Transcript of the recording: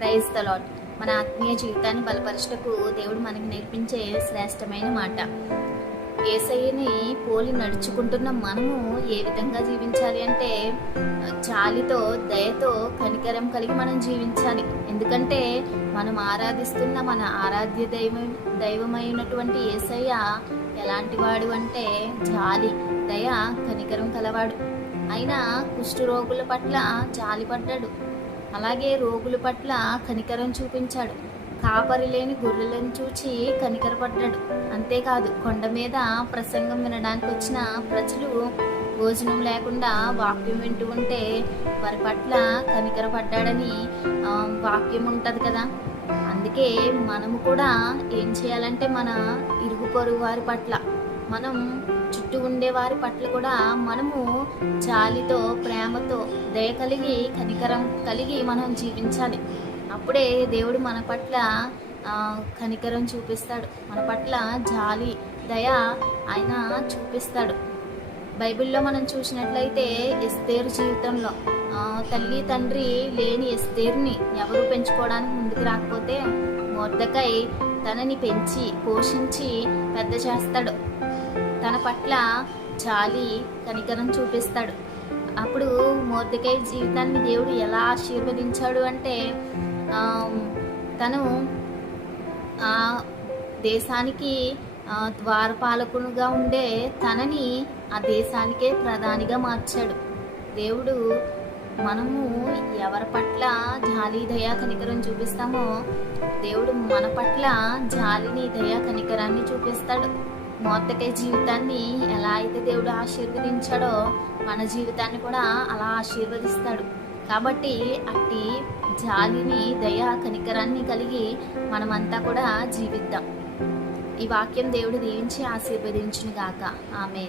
Praise తలాట్ మన ఆత్మీయ జీవితాన్ని బలపరచటకు దేవుడు మనకి నేర్పించే శ్రేష్టమైన మాట. ఏసయ్యని పోలి నడుచుకుంటున్న మనము ఏ విధంగా జీవించాలి అంటే చాలితో దయతో కనికరం కలిగి మనం జీవించాలి. ఎందుకంటే మనం ఆరాధిస్తున్న మన ఆరాధ్య దైవం దైవమైనటువంటి ఏసయ్య ఎలాంటి వాడు అంటే జాలి దయ కనికరం కలవాడు. అయినా కుష్ఠరోగుల పట్ల జాలి పడ్డాడు. అలాగే రోగుల పట్ల కనికరం చూపించాడు. కాపరి లేని గొర్రెలను చూచి కనికరపడ్డాడు. అంతేకాదు కొండ మీద ప్రసంగం వినడానికి వచ్చిన ప్రజలు భోజనం లేకుండా వాక్యం వింటూ ఉంటే వారి పట్ల కనికరపడ్డాడని వాక్యం ఉంటుంది కదా. అందుకే మనము కూడా ఏం చేయాలంటే మన ఇరుగు పొరుగు వారి పట్ల మనం చుట్టూ ఉండే వారి పట్ల కూడా మనము జాలితో ప్రేమతో దయ కలిగి కనికరం కలిగి మనం జీవించాలి. అప్పుడే దేవుడు మన పట్ల కనికరం చూపిస్తాడు. మన పట్ల జాలి దయ ఆయన చూపిస్తాడు. బైబిల్లో మనం చూసినట్లయితే ఎస్తేరు జీవితంలో తల్లి తండ్రి లేని ఎస్తేరుని ఎవరు పెంచుకోవడానికి ముందుకు రాకపోతే మొద్దకై తనని పెంచి పోషించి పెద్ద చేస్తాడు. తన పట్ల జాలి కనికరం చూపిస్తాడు. అప్పుడు మోర్దకై జీవితాన్ని దేవుడు ఎలా ఆశీర్వదించాడు అంటే తను ఆ దేశానికి ద్వారపాలకునుగా ఉండే తనని ఆ దేశానికే ప్రధానిగా మార్చాడు. దేవుడు మనము ఎవరి పట్ల జాలి దయా కనికరం చూపిస్తామో దేవుడు మన పట్ల జాలిని దయా కనికరాన్ని చూపిస్తాడు. మోత్తకే జీవితాన్ని ఎలా అయితే దేవుడు ఆశీర్వదించాడో మన జీవితాన్ని కూడా అలా ఆశీర్వదిస్తాడు. కాబట్టి అట్టి జాలిని దయా కనికరాన్ని కలిగి మనమంతా కూడా జీవిద్దాం. ఈ వాక్యం దేవుడు దీవించి ఆశీర్వదించును గాక ఆమె